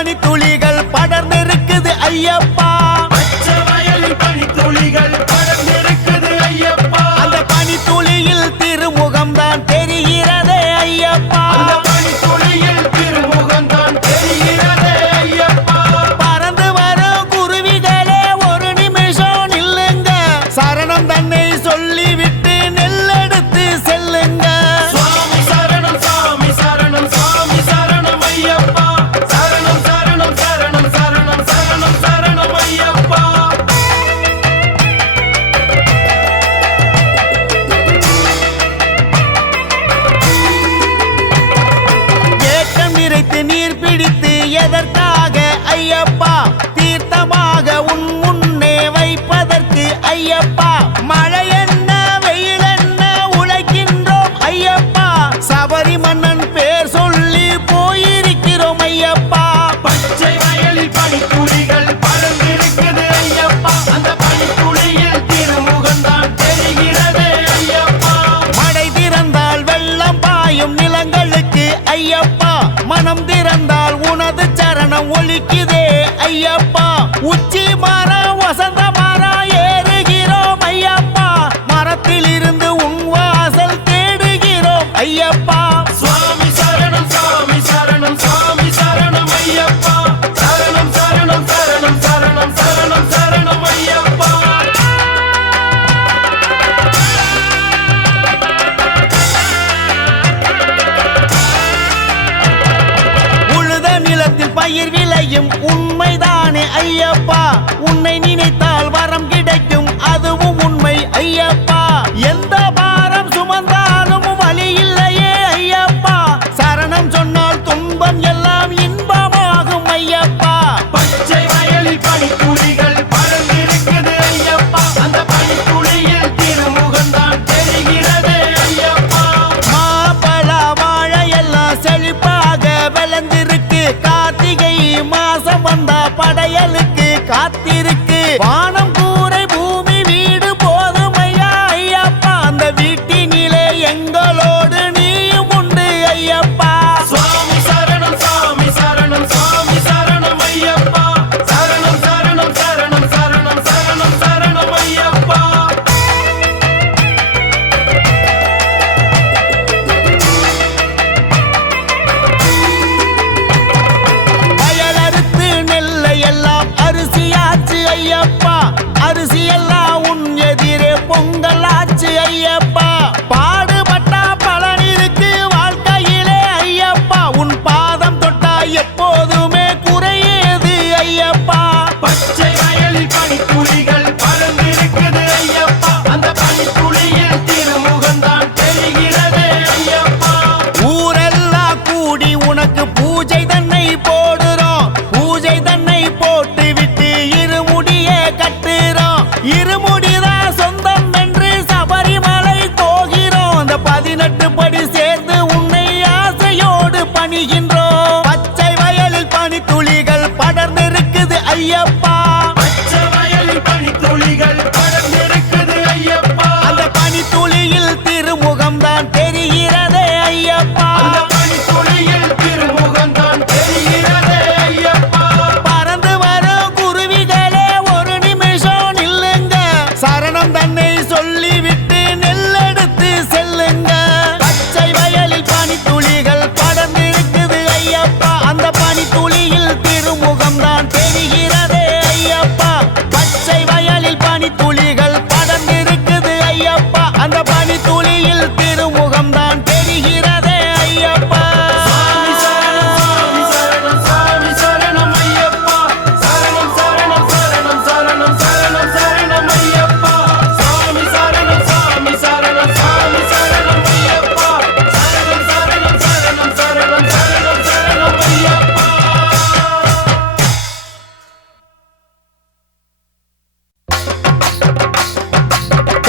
பனித்துளிகள் படர்ந்திருக்குது ஐயப்பா. பச்சை வயலில் பனித்துளிகள் படர்ந்திருக்குது ஐயப்பா. அந்த பனித்துளியில் திருமுகம்தான் தெரிகிறதே ஐயப்பா. அந்த பனித்துளியில் திருமுகம்தான் தெரிகிறதே ஐயப்பா. பறந்து வரும் குருவிகளே ஒரு நிமிஷம் நில்லுங்க, சரணம் தன்னை சொல்லிவிட்டு நெல்லெடுத்து செல்லுங்க. சுவாமி சரணம் சாமி சரணம் சாமி சரணம் ஐயப்பா. சரணம் சரணம் சரணம் சரணம் சரணம் சரணம் ஐயப்பா. ஏக்கம் நிறைத்து நீர் பிடித்து எதற்காக ஐயப்பா? தீர்த்தமாக உன் முன்னே வைப்பதற்கு ஐயப்பா. மழை என்ன வெயில் என்ன உழைக்கின்றோம் ஐயப்பா. சபரி மன்னன் பேர் சொல்லி போயிருக்கிறோம் ஐயப்பா. பச்சை வயலில் பனித்துளிகள் படர்ந்திருக்குது ஐயப்பா. அந்த பனித்துளியில் திருமுகம்தான் தெரிகிறது ஐயப்பா. மழை திறந்தால் வெள்ளம் பாயும் நிலங்களுக்கு ஐயப்பா. மனம் திறந்தால் உனது சரணம் ஒலிக்குதே ஐயப்பா. உச்சி மரம் வசந்த மரம் ஏறுகிறோம் ஐயப்பா. மரத்தில் இருந்து உன் வாசல் தேடுகிறோம் ஐயப்பா. சுவாமி சரணம் சாமி சரணம் சாமி சரணம் ஐயப்பா. சரணம் சரணம் சரணம் சரணம் சரணம் சரணம் ஐயப்பா. உழுத நிலத்தில் பயிர் விளையும் உண்மைதானே ஐயப்பா. உன்னை நினைத்தால் வரம் கிடைக்கும் அதுவும் உண்மை ஐயப்பா. எந்த பாரம் சுமந்தாலும் வலி இல்லையே ஐயப்பா. சரணம் சொன்னால் துன்பம் எல்லாம் இன்பமாகும் ஐயப்பா. பச்சை வயலில் பனித்துளிகள் படர்ந்திருக்குது ஐயப்பா. அந்த பனித்துளியில் திருமுகம்தான் தெரிகிறது ஐயப்பா. மாப்பழ வாழை எல்லாம் செழிப்பாக விளைந்திருக்கு. கார்த்திகை மாசம் வந்தா படையலுக்கு காத்திருக்கு. வானம் கூரை பூமி வீடு போதும் ஐயா ஐயப்பா. அந்த வீட்டினிலே எங்களோடு நீயும் உண்டு ஐயப்பா. சுவாமி சரணம் சாமி சரணம் சாமி சரணம் ஐயப்பா. சரணம் சரணம் சரணம் சரணம் சரணம் சரணம் ஐயப்பா. வயலறுத்து நெல்லை எல்லாம் அரிசியாச்சு ஐயப்பா. அரிசி எல்லாம் உன் எதிரே பொங்கலாச்சு ஐயப்பா. பாடுபட்டா பலன் இருக்கு வாழ்க்கையிலே ஐயப்பா. உன் பாதம் தொட்டா எப்போதுமே குறையேது ஐயப்பா. பச்சை வயலில் பனித்துளிகள் படர்ந்திருக்குது ஐயப்பா. அந்த பனித்துளியில் திருமுகம்தான் தெரிகிறது ஐயப்பா. ஊரெல்லாம் கூடி உனக்கு பூஜை தன்னை போடுறோம். பூஜை தன்னை போட்டு விட்டு இருமுடியே கட்டுறோம். இருமுடிதான் சொந்தம் என்று சபரிமலை போகிறோம். அந்த 18 படி சேர்ந்து உன்னை ஆசையோடு பணிகின்றோம். பச்சை வயலில் பனித்துளிகள் படர்ந்திருக்குது ஐயப்பா. பச்சை வயலில் பனித்துளிகள் படர்ந்திருக்குது ஐயப்பா. அந்த பனித்துளியில் திருமுகம்தான் தெரிகிறதே ஐயப்பா. அந்த பனித்துளியில் திருமுகம்தான் தெரிகிறது ஐயப்பா. பறந்து வரும் குருவிகளே ஒரு நிமிஷம் நில்லுங்க, சரணம் தன்னை சொல்லிவிட்டு நெல்லெடுத்து செல்லுங்க. பச்சை வயலில் பனித்துளிகள் படர்ந்திருக்குது ஐயப்பா. அந்த பனித்துளியில் திருமுகம்தான் தெரிகிறதே ஐயப்பா. பச்சை வயலில் பனித்துளிகள் படர்ந்திருக்குது ஐயப்பா. அந்த பனித்துளியில் திருமுகம்தான் தெரிகிறதே ஐயப்பா. சாமி சரணம் சாமி சரணம் ஐயப்பா. சரணம் சரணம் சரணம் சரணம் சரணம் சரணம் ஐயப்பா. சாமி சரணம் சாமி சரணம் ஐயப்பா. சரணம் சரணம் சரணம் சரணம் சரணம் சரணம் ஐயப்பா.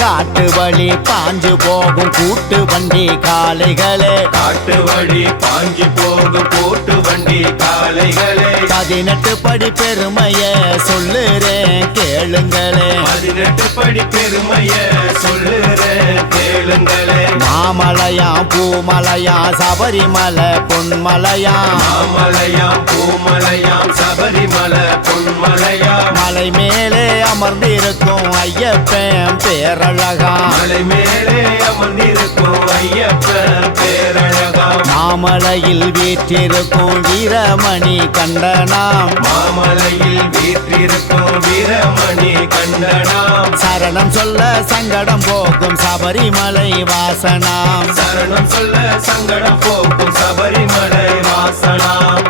காட்டு வழி பாஞ்சு போகும் கூட்டு வண்டி காளைகளே. காட்டு வழி பாஞ்சு போகும் கூட்டு வண்டி காளைகளே. 18 படி பெருமைய சொல்லுறேன் கேளுங்களே. 18 படி பெருமைய சொல்லுறேன் கேளுங்களே. மாமலையாம் பூமலையாம் சபரிமலை பொன்மலையாம். மாமலையாம் பூமலையாம் கொண்டிருக்கும் ஐயப்பன் பேரழகா மலை மேலே அமர்ந்திருக்கும் ஐயப்பன் பேரழகா மாமலையில் வீற்றிருக்கும் வீரமணி கண்டனாம் மாமலையில் வீற்றிருக்கும் வீரமணி கண்டனாம் சரணம் சொல்ல சங்கடம் போக்கும் சபரிமலை வாசனாம் சரணம் சொல்ல சங்கடம் போக்கும் சபரிமலை வாசனாம்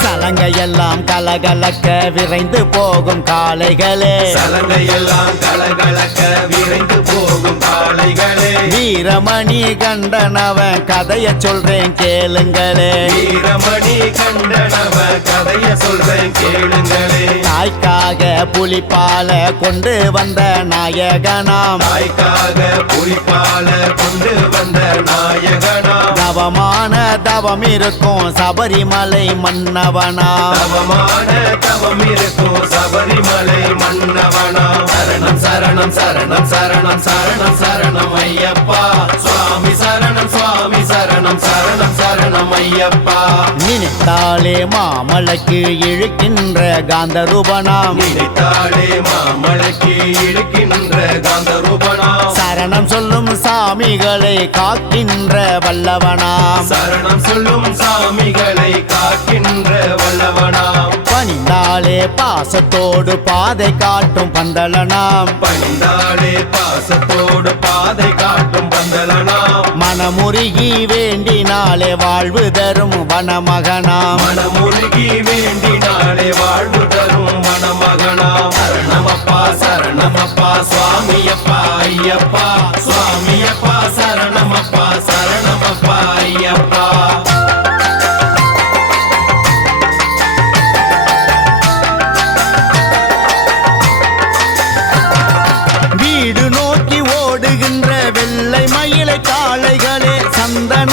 சலங்கையெல்லாம் கலகலக்க விரைந்து போகும் காளைகளே சலங்கையெல்லாம் கலகலக்க விரைந்து போகும் காளைகளே வீரமணி கண்டனவன் கதைய சொல்றேன் கேளுங்களே வீரமணி கண்டனவ கதைய சொல்றேன் கேளுங்களே தாய்க்காக புலிப்பால கொண்டு வந்த நாயகனாம் தாய்க்காக புலிப்பால கொண்டு வந்த நாயகனாம் தவமான தவம் இருக்கும் சபரிமலை மன்னவனாம் தவமான தவம் இருக்கும் சபரிமலை மன்னவனாம் சரணம் சரணம் சரணம் சரணம் சரணம் சரணம் ஐயப்பா சுவாமி சரணம் சுவாமி சரணம் சரணம் சரணம் ஐயப்பா நினைத்தாலே மாமலைக்கு இழுக்கின்ற காந்தரூபனாம் நினைத்தாளே மாமலைக்கு இழுக்கின்ற காந்தரூபனாம் சரணம் சொல்லும் சாமிகளை காக்கின்ற வல்லவனாம் சரணம் சொல்லும் சாமிகளை காக்கின்ற வல்லவனாம் பணிந்தாலே பாசத்தோடு பாதை காட்டும் பந்தலனாம் பணிந்தாளே பாசத்தோடு பாதை காட்டும் பந்தலனாம் மனமுருகி வேண்டினாலே வாழ்வு தரும் வனமகனாம் மனமுருகி வேண்டினாலே வாழ்வு தரும் மணமகனாம் சரணமப்பா சரணமப்பா சுவாமியப்பா ஐயப்பா சுவாமியப்பா சரணமப்பா சரணமப்பா ஐயப்பா வீடு நோக்கி ஓடுகின்ற வெள்ளை மயிலை காளைகளே சந்தன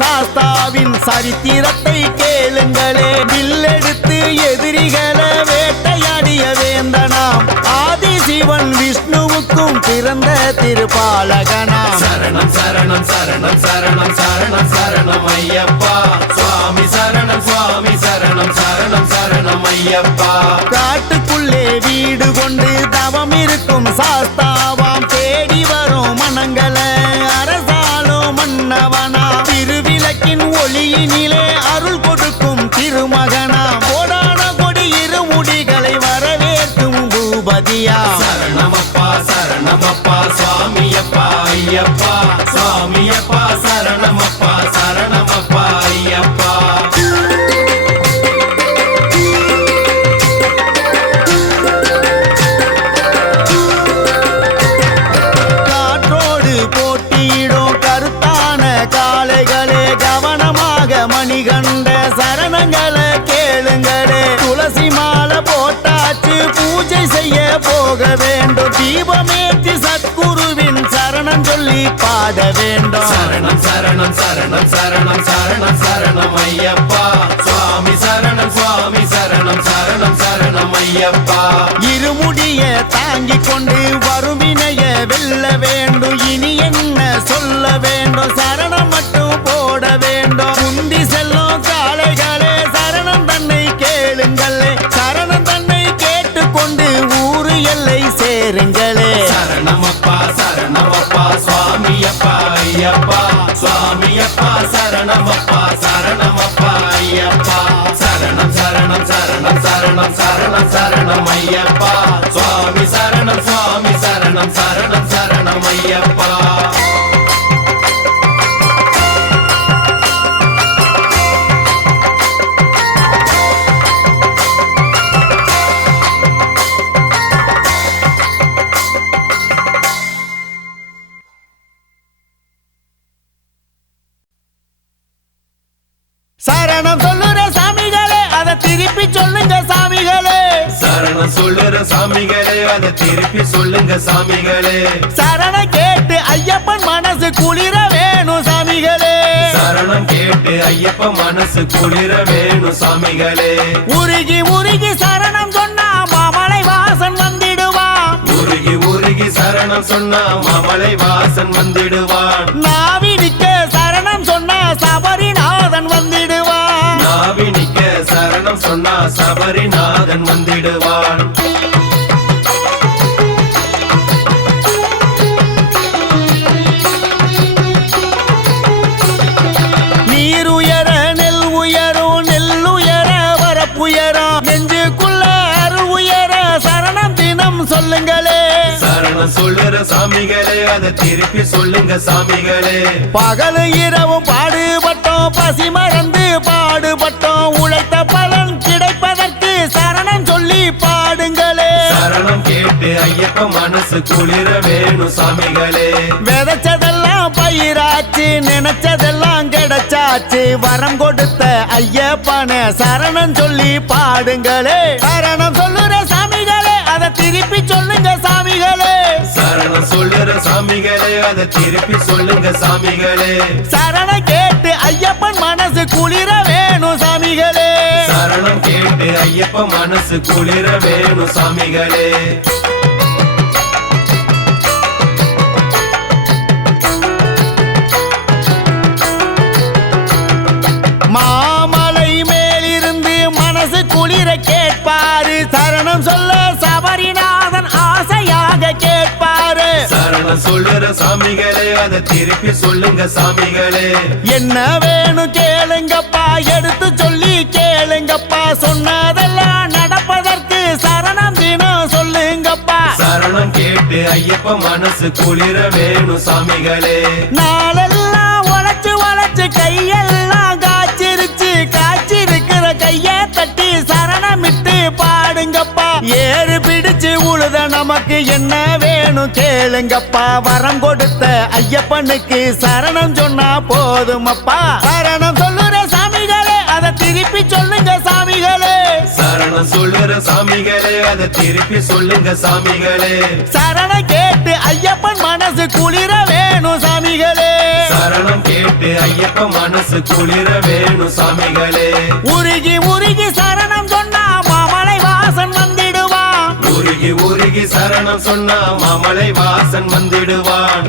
சாஸ்தாவின் சரித்திரத்தை கேளுங்களே வில்லெடுத்து எதிரிகளை வேட்டையாடிய வேந்தனாம் ஆதிசிவன் விஷ்ணுவுக்கும் பிறந்த திருப்பாலகனாம் சரணம் சரணம் சரணம் சரணம் சரணம் சரணம் ஐயப்பா சுவாமி சரணம் சுவாமி சரணம் சரணம் சரணம் ஐயப்பா காட்டுக்குள்ளே வீடு கொண்டு தவம் இருக்கும் சாஸ்தாவாம் தேடி வரும் மனங்களை அரசாலும் மன்னவனா திருவிளக்கின் ஒளியினிலே அருள் கொடுக்கும் திருமகனா கோடான கொடி இருமுடிகளை வரவேற்கும் பூபதியா சரணமப்பா சரணமப்பா சுவாமியப்பா ஐயப்பா சுவாமியப்பா சரணமப்பா சரணமப்பா ஐயப்பா காற்றோடு போட்டியிடும் கருத்தான காளைகளே கவனமாக மணிகண்ட சரணங்களை கேளுங்களே துளசி மாலை போட்டாச்சு பூஜை செய்ய போக வேண்டும் தீபமேற்றி சத்குருவின் சரணம் சொல்லி பாட வேண்டும் சரணம் சரணம் சரணம் சரணம் சரணம் சரணம் ஐயப்பா சுவாமி சரணம் சுவாமி சரணம் சரணம் சரணம் ஐயப்பா இருமுடிய தாங்கிக் கொண்டு வறுவினைய வெல்ல வேண்டும் இனி என்ன சொல்ல வேண்டும் சரணம் மட்டும் போட வேண்டும் முந்தி செல்லும் காளைகளே சரணம் தன்னை கேளுங்களே சரணம் தன்னை கேட்டுக்கொண்டு ஊரு எல்லை சேருங்களே சரணமப்பா சரணமப்பா சுவாமியப்பா ஐயப்பா சுவாமியப்பா சரணமப்பா சரணமப்பா ஐயப்பா சரணம் சரணம் சரணம் சரணம் சரணம் சரணம் ஐயப்பா சுவாமி சரணம் சுவாமி சரணம் சரணம் சரணம் ஐயப்பா சரணம் சொல்லுற சாமிகளே அதை திருப்பி சொல்லுங்க சாமிகளே சரணம் சொல்லுற சாமிகளே அதை திருப்பி சொல்லுங்க சாமிகளே சரணம் கேட்டு ஐயப்பன் மனசு குளிர வேணும் சாமிகளே சரணம் கேட்டு ஐயப்ப மனசு குளிர வேணும் சாமிகளே உருகி உருகி சரணம் சொன்னா மாமலை வாசன் வந்திடுவான் உருகி உருகி சரணம் சொன்னா மாமலை வாசன் வந்திடுவான் நாவி நிக்க சரணம் சொன்னா சொன்னா சபரிநாதன் வந்திடுவான். நாவினிக்க சரணம் சொன்னா சபரிநாதன் வந்திடுவான். நீருயர நெல் உயரும் நெல்லுயர வரப்புயரும் நெஞ்சுக்குள்ள அருள் உயர சரணம் தினம் சொல்லுங்களே. சரணம் சொல்லுற சாமிகளே அதை திருப்பி சொல்லுங்க சாமிகளே. பகல் இரவும் பாடுபட்டோம் பசி மறந்து பாடுபட்டோம் உழைத்த பலன் கிடைப்பதற்கு சரணம் சொல்லி பாடுங்களே. சரணம் கேட்டு ஐயப்ப மனசு குளிர வேணும் சாமிகளே. விதைச்சதெல்லாம் பயிராச்சு நினைச்சதெல்லாம் கிடைச்சாச்சு வரம் கொடுத்த ஐயப்பன சரணம் சொல்லி பாடுங்களே. சரணம் சொல்லுற சாமிகளே அதை திருப்பி சொல்லுங்க சாமிகளே. சரணம் சொல்லுற சாமிகளே அதை திருப்பி சொல்லுங்க சாமிகளே. சரணம் கேட்டு ஐயப்பன் மனசு குளிர வேணும் சாமிகளே. சரணம் கேட்டு ஐயப்ப மனசு குளிர வேணும் சாமிகளே. மாமலை மேலிருந்து மனசு குளிர கேட்பாரு சரணம் சொல்ல சபரிநாதன் ஆசையாக கேட்பாரு. சரணம் சொல்லுற சாமிகளே அதை திருப்பி சொல்லுங்க சாமிகளே. என்ன வேணும் கேளுங்கப்பா எடுத்து சொல்லி கேளுங்கப்பா சொன்னதெல்லாம் நடப்பதற்கு சரணம் தினம் சொல்லுங்கப்பா. சரணம் கேட்டு ஐயப்ப மனசு குளிர வேணும் சாமிகளே. நாளெல்லாம் உழைச்சு உழைச்சு கையெல்லாம் காய்ச்சிருக்கிற கைய தட்டி சரணமிட்டு பாடுங்கப்பா. ஏறு பிடிச்சு உழுத நமக்கு என்ன வேணும் கேளுங்கப்பா. வரம் கொடுத்த ஐயப்பனுக்கு சரணம் சொன்னா போதுமப்பா. சரணம் சொல்லுற சாமிகளே அதை திருப்பி சொல்லுங்க சாமிகளே. சரணம் சொல்லுற சாமிகளே அதை திருப்பி சொல்லுங்க சாமிகளே. சரணம் கேட்டு ஐயப்பன் மனசு குளிர வேணும் சாமிகளே. சரணம் கேட்டு ஐயப்ப மனசு குளிர வேணும் சாமிகளே. உருகி உருகி சரணம் சொன்னா மாமலை வாசன் வந்திடுவான். உருகி உருகி சரணம் சொன்னா மாமலை வாசன் வந்திடுவான்.